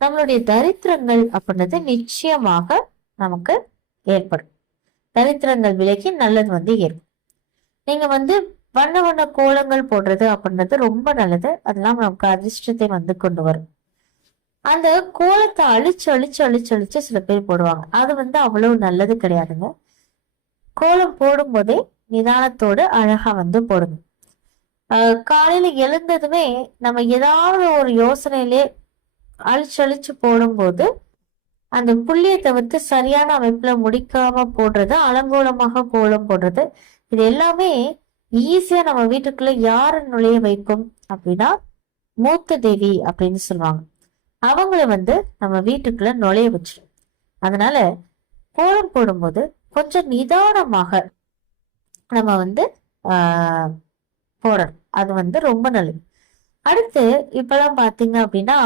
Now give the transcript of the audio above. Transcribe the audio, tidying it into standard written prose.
நம்மளுடைய தரித்திரங்கள் அப்படின்றது நிச்சயமாக நமக்கு ஏற்படும். தரித்திரங்கள் விலகி நல்லது ஏற்படும். நீங்க வண்ண வண்ண கோலங்கள் போடுறது அப்படின்றது ரொம்ப நல்லது. அதெல்லாம் நமக்கு அதிர்ஷ்டத்தை கொண்டு வரும். அந்த கோலத்தை அழிச்சு அழிச்சு அழிச்சு அழிச்சு சில பேர் போடுவாங்க. அது அவ்வளவு நல்லது கிடையாதுங்க. கோலம் போடும் போதே நிதானத்தோடு அழகா போடுங்க. காலையில எழுந்ததுமே நம்ம ஏதாவது ஒரு யோசனையிலே அழிச்சு அழிச்சு போடும்போது அந்த புள்ளியை தவிர்த்து சரியான அமைப்புல முடிக்காம போடுறது, அலங்கோலமாக கோலம் போடுறது, இது எல்லாமே ஈஸியா நம்ம வீட்டுக்குள்ள யாரு நுழைய வைக்கும் அப்படின்னா மூத்த தேவி அப்படின்னு சொல்லுவாங்க. அவங்கள நம்ம வீட்டுக்குள்ள நுழைய வச்சிடும். அதனால கோலம் போடும்போது கொஞ்சம் நிதானமாக நம்ம போடணும். அது ரொம்ப நல்லது. அடுத்து இப்பெல்லாம் பாத்தீங்க அப்படின்னா